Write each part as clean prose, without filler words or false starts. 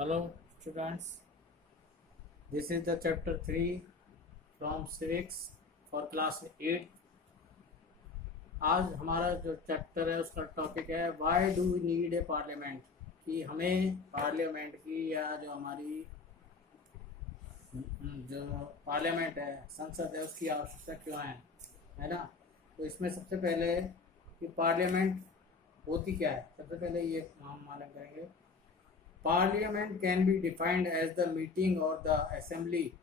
Hello students, this is the chapter 3 from civics for class 8. आज हमारा जो chapter है उसका टॉपिक है why do we need a parliament, कि हमें पार्लियामेंट की या जो हमारी जो पार्लियामेंट है, संसद है, उसकी आवश्यकता क्यों है ना। तो इसमें सबसे पहले कि पार्लियामेंट होती क्या है, सबसे पहले ये हम मालूम करेंगे। Parliament can be defined as the meeting or the assembly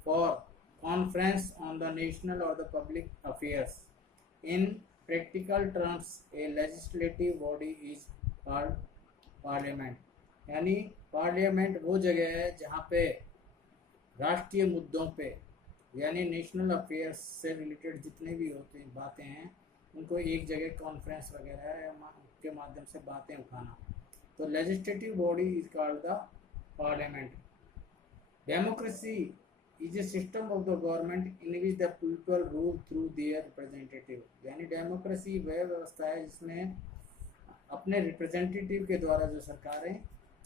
for conference on the national or the public affairs. In practical terms, a legislative body is called parliament. यानी पार्लियामेंट वो जगह है जहाँ पे राष्ट्रीय मुद्दों पे यानी नेशनल अफेयर्स से रिलेटेड जितने भी होते हैं बातें हैं उनको एक जगह कॉन्फ्रेंस वगैरह के माध्यम से बातें उठाना। तो legislative body is called the parliament. Democracy is a system of the government in which the people rule through their representative. यानी डेमोक्रेसी वह व्यवस्था है जिसमें अपने रिप्रेजेंटेटिव के द्वारा जो सरकारें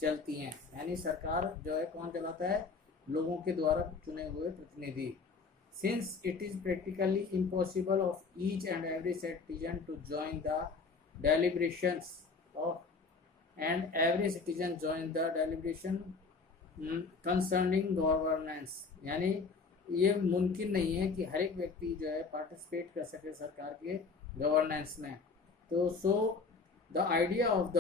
चलती हैं, यानी सरकार जो है कौन चलाता है, लोगों के द्वारा चुने हुए प्रतिनिधि। Since it is practically impossible of each and every citizen to join the deliberations of and every citizen join the deliberation concerning governance, यानी ये मुमकिन नहीं है कि हर एक व्यक्ति जो है पार्टिसिपेट कर सके सरकार के गवर्नेंस में। तो so the idea of the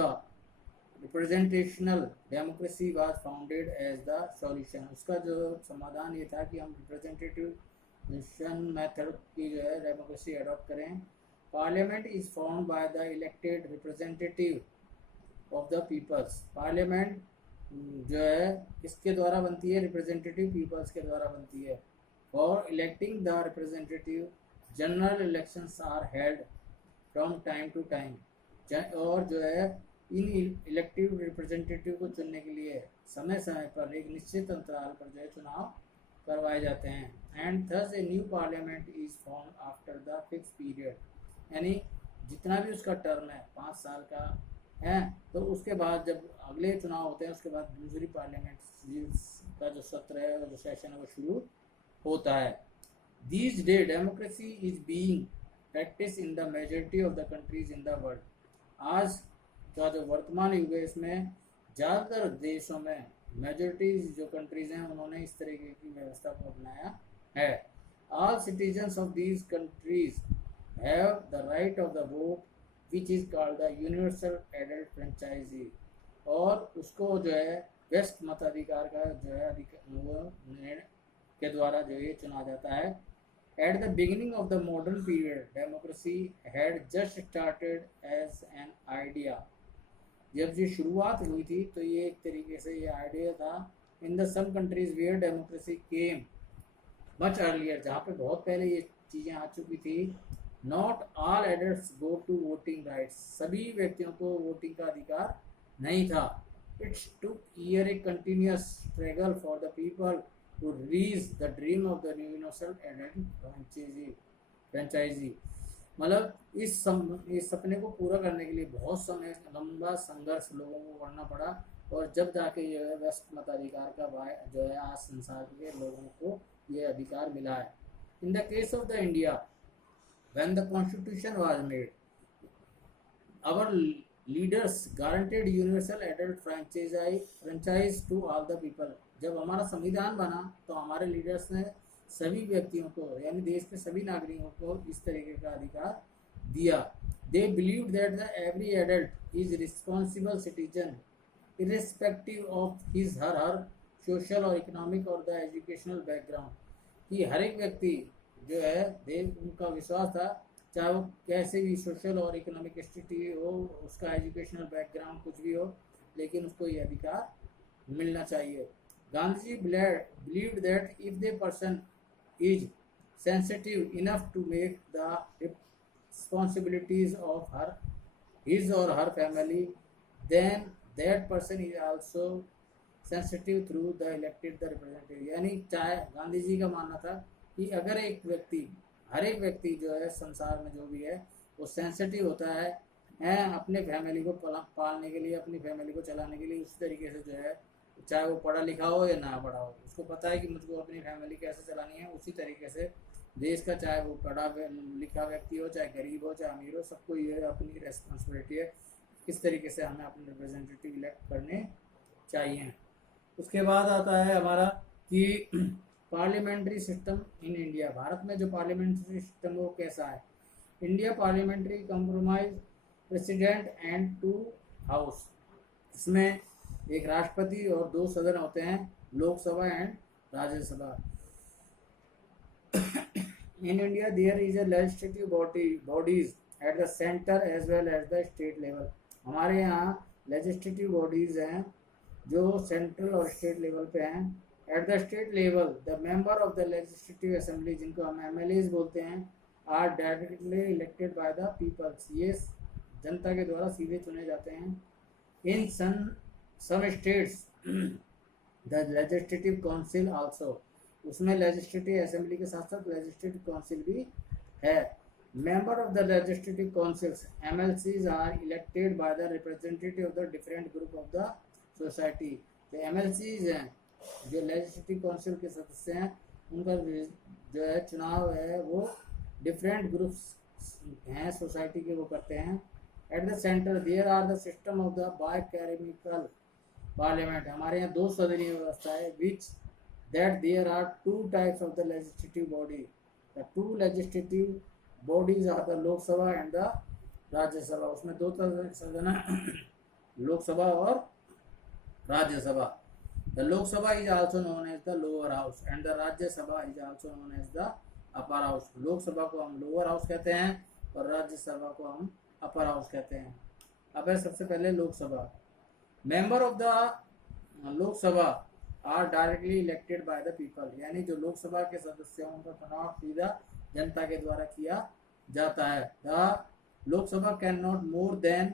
representational democracy was founded as the solution. उसका जो समाधान ये था कि हम रिप्रेजेंटेटिव मेथड की जो है डेमोक्रेसी अडॉप्ट करें। Parliament is formed by the elected representative of the peoples. Parliament जो है किसके द्वारा बनती है, रिप्रेजेंटेटिव पीपल्स के द्वारा बनती है। For electing the representative general elections are held from time to time. और जो है इन इलेक्टिव रिप्रेजेंटेटिव को चुनने के लिए समय समय पर एक निश्चित अंतराल पर जो है चुनाव करवाए जाते हैं। And thus a new parliament is form after the fix period, यानी जितना भी उसका टर्म है 5 साल का है, तो उसके बाद जब अगले चुनाव होते हैं उसके बाद दूसरी पार्लियामेंट का जो सत्र है, जो सेशन है, वो शुरू होता है। This day democracy is being practice in the majority of the countries in the world. आज का जो वर्तमान युग है इसमें ज़्यादातर देशों में मेजॉरिटी जो कंट्रीज हैं उन्होंने इस तरीके की व्यवस्था को अपनाया है। All citizens of these countries have the right of the vote which is called the universal adult franchise. और उसको जो है व्यस्त मताधिकार का जो है अधिकार के द्वारा जो ये चुना जाता है। At the beginning of the modern period democracy had just started as an idea. जब ये शुरुआत हुई थी तो ये एक तरीके से ये आइडिया था। In the some countries where democracy came much earlier, जहाँ पे बहुत पहले ये चीज़ें आ चुकी थी। Not all adults go to voting rights, सभी व्यक्तियों को वोटिंग का अधिकार नहीं था। It's took year a continuous struggle for the people to reach the dream of the universal adult franchise. मतलब इस सपने को पूरा करने के लिए बहुत समय लंबा संघर्ष लोगों को करना पड़ा, और जब जाके ये व्यस्त मताधिकार का जो है आज संसार के लोगों को ये अधिकार मिला है। In the case of the India when the constitution was made, our leaders guaranteed universal adult franchise to all the people। जब हमारा संविधान बना तो हमारे लीडर्स ने सभी व्यक्तियों को यानी देश के सभी नागरिकों को इस तरीके का अधिकार दिया। They believed that the every adult is responsible citizen irrespective of his her social और economic और the educational background, कि हर एक व्यक्ति जो है देश उनका विश्वास था, चाहे वो कैसे भी सोशल और इकोनॉमिक स्थिति हो, उसका एजुकेशनल बैकग्राउंड कुछ भी हो, लेकिन उसको ये अधिकार मिलना चाहिए। Gandhi ji believed that if the person is sensitive enough to make the responsibilities of his और her family, then that person is also sensitive through the elected the representative. यानी चाहे गांधी जी का मानना था कि अगर हर एक व्यक्ति जो है संसार में जो भी है वो सेंसिटिव होता है अपने फैमिली को पालने के लिए, अपनी फैमिली को चलाने के लिए, उस तरीके से जो है चाहे वो पढ़ा लिखा हो या ना पढ़ा हो, उसको पता है कि मुझको अपनी फैमिली कैसे चलानी है। उसी तरीके से देश का, चाहे वो पढ़ा लिखा व्यक्ति हो, चाहे गरीब हो, चाहे अमीर हो, सबको ये अपनी रेस्पॉन्सिबिलिटी है किस तरीके से हमें अपने रिप्रेजेंटेटिव इलेक्ट करने चाहिए। उसके बाद आता है हमारा कि parliamentary system in India. Bharat में जो पार्लियामेंट्री सिस्टम वो कैसा है? India parliamentary compromise president and 2 house. इसमें एक राष्ट्रपति और 2 सदन होते हैं, Lok Sabha and Rajya Sabha. In India, there is a legislative bodies at the center as well as the state level. हमारे यहाँ legislative bodies हैं जो सेंट्रल और स्टेट लेवल पे हैं। At the state level, the member of the legislative assembly, जिनको हम MLAs बोलते हैं, are directly elected by the people. ये जनता के द्वारा सीधे चुने जाते हैं। In some states, the legislative council also, उसमें लेजिस्लेटिव असेंबली के साथ साथ लेजिस्लेटिव काउंसिल भी है। Member of the legislative councils MLCs are elected by the representative of the different group of the society. जो MLCs हैं, जो लेजिस्लेटिव काउंसिल के सदस्य हैं, उनका जो है चुनाव है वो डिफरेंट ग्रुप्स हैं सोसाइटी के, वो करते हैं। At the centre there are the system of the bicameral parliament. हमारे यहाँ 2 सदनीय व्यवस्था है, विच that there are 2 types of the legislative body. The 2 legislative bodies are the Lok Sabha and the Rajya Sabha. उसमें 2 सदन है, लोक सभा और राज्य सभा। The Lok Sabha is also known as the lower house and the Rajya Sabha is also known as the upper house. लोक सभा को हम लोअर हाउस कहते हैं और राज्य सभा को हम अपर हाउस कहते हैं। अब है सबसे पहले Lok Sabha. Member of the Lok Sabha are directly elected by the people. यानी जो लोकसभा के सदस्य हैं उनका चुनाव सीधा जनता के द्वारा किया जाता है। The Lok Sabha can not more than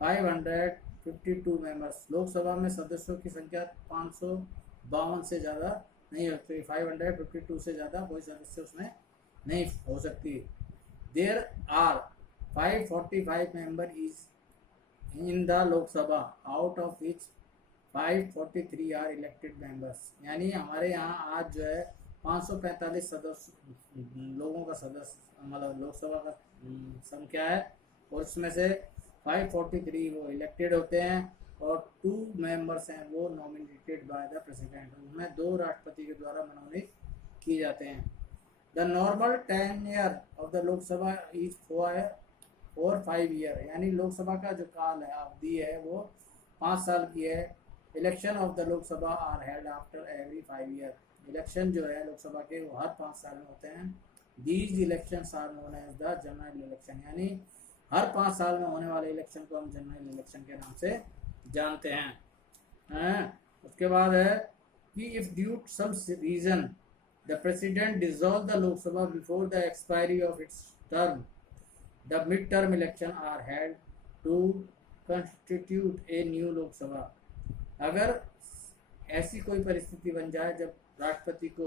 552 members. Lok Sabha में सदस्यों की संख्या 552 से ज़्यादा नहीं होती। 552 से ज़्यादा कोई सदस्य उसमें नहीं हो सकती। There are 545 member is in the Lok Sabha, out of which 543 are elected members. यानी हमारे यहाँ आज जो है 545 सदस्य लोगों का सदस्य मतलब लोकसभा का संख्या है, और इसमें से 543 वो इलेक्टेड होते हैं और 2 मेंबर्स हैं वो नॉमिनेटेड बाय द प्रेसिडेंट। उनमें 2 राष्ट्रपति के द्वारा मनोनीत किए जाते हैं। The normal tenure of the Lok Sabha is 4-5 year. यानी लोकसभा का जो काल है, अवधि है, वो 5 साल की है। Election of the Lok Sabha are held after every 5 year. Election जो है लोकसभा के वो हर 5 साल में होते हैं। These elections are known as the general election. यानी हर 5 साल में होने वाले इलेक्शन को हम जनरल इलेक्शन के नाम से जानते हैं। उसके बाद है कि if due some reason the president dissolve the Lok Sabha before the expiry of its term, the mid term election are held to constitute a new Lok Sabha. अगर ऐसी कोई परिस्थिति बन जाए जब राष्ट्रपति को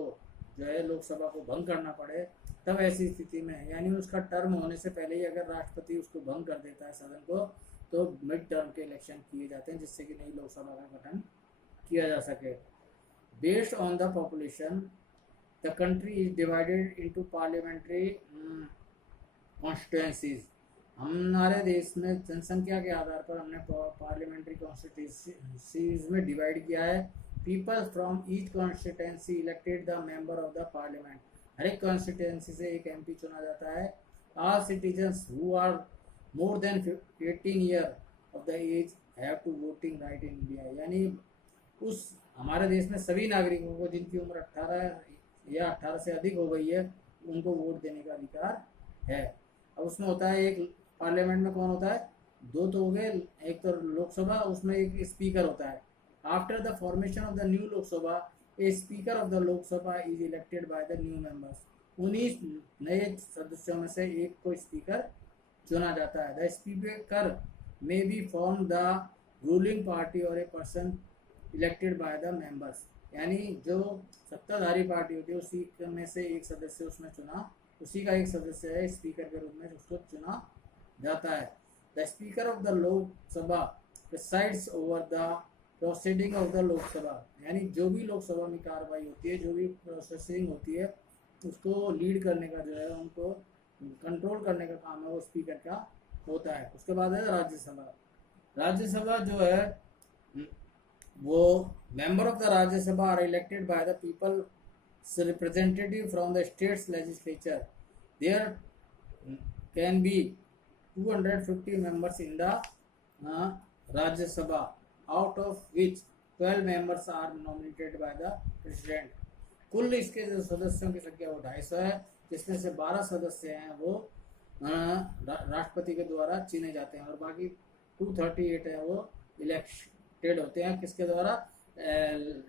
जो है लोकसभा को भंग करना पड़े, तब ऐसी स्थिति में यानी उसका टर्म होने से पहले ही अगर राष्ट्रपति उसको भंग कर देता है सदन को, तो मिड टर्म के इलेक्शन किए जाते हैं जिससे कि नई लोकसभा का गठन किया जा सके। Based on the population the country is divided into parliamentary constituencies. हमारे देश में जनसंख्या के आधार पर हमने पार्लियामेंट्री कॉन्स्टिट्यूंसीज में डिवाइड किया है। People from each constituency elected the member of the parliament. हर एक कॉन्स्टिट्यूंसी से एक MP चुना जाता है। All citizens who are more than 18 year of the age have to voting right in India. यानी उस हमारे देश में सभी नागरिकों को जिनकी उम्र 18 या 18 से अधिक हो गई है उनको वोट देने का अधिकार है। अब उसमें होता है एक पार्लियामेंट में कौन होता है, 2 तो हो गए, एक तो लोकसभा, उसमें एक स्पीकर होता है। After the formation of the new Lok Sabha a speaker of the Lok Sabha is elected by the new members. 19 नए सदस्यों में से एक को स्पीकर चुना जाता है। The speaker may be from the ruling party और a person elected by the members. यानी जो सत्ताधारी पार्टी होती है उसी में से एक सदस्य उसमें चुना, उसी का एक सदस्य है स्पीकर के रूप में उसको चुना जाता है। The speaker of the Lok Sabha presides over the proceeding of the Lok Sabha, यानी जो भी लोकसभा में कार्रवाई होती है, जो भी प्रोसेसिंग होती है, उसको लीड करने का जो है, उनको कंट्रोल करने का काम है वो स्पीकर का होता है। उसके बाद है राज्यसभा। राज्यसभा जो है वो member of the Rajya Sabha are elected by the people representative from the states legislature. There can be 250 members in the Rajya Sabha, out of which 12 members are nominated by the president। कुल इसके जो सदस्यों की संख्या वो 250 है, जिसमें से 12 सदस्य हैं वो राष्ट्रपति के द्वारा चुने जाते हैं, और बाकी 238 है वो इलेक्टेड होते हैं किसके द्वारा,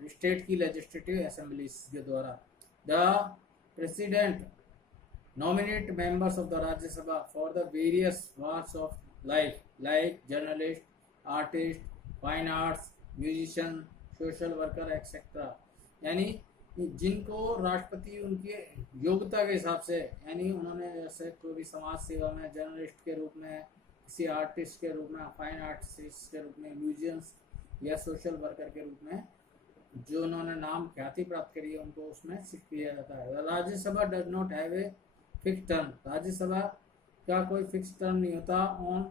स्टेट की लेजिस्लेटिव असेंबलीज के द्वारा। The president nominate members of the Rajya Sabha for the various walks of life like journalist, artist, fine arts, musician, social worker, etc। यानी जिनको राष्ट्रपति उनके योग्यता के हिसाब से, यानी उन्होंने जैसे कोई भी समाज सेवा में जर्नलिस्ट के रूप में, किसी आर्टिस्ट के रूप में, फाइन आर्टिस्ट के रूप में, म्यूजियम्स या सोशल वर्कर के रूप में जो उन्होंने नाम ख्याति प्राप्त करी है, उनको उसमें शिफ्ट किया जाता है। Rajya Sabha does not have a fix term. Rajya Sabha का कोई फिक्स टर्म नहीं होता। On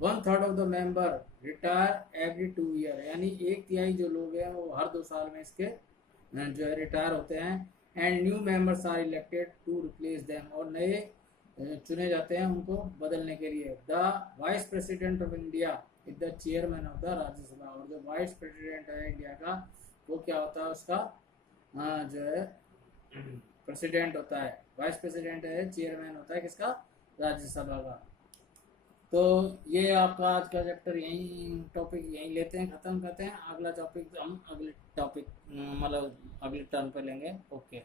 1/3 of the member retire every 2 year, यानी 1/3 जो लोग हैं वो हर 2 साल में इसके जो है रिटायर होते हैं। And new members are elected to replace them, और नए चुने जाते हैं उनको बदलने के लिए। The vice president of India is the chairman of the Rajya Sabha, और जो वाइस प्रेसिडेंट है इंडिया का वो क्या होता है, उसका जो है प्रेसिडेंट होता है। वाइस प्रेसिडेंट है, चेयरमैन होता है किसका, राज्यसभा का। तो ये आपका आज का चैप्टर यहीं, टॉपिक यहीं लेते हैं, ख़त्म करते हैं। अगला टॉपिक हम अगले टॉपिक मतलब अगले टर्म पे लेंगे। ओके।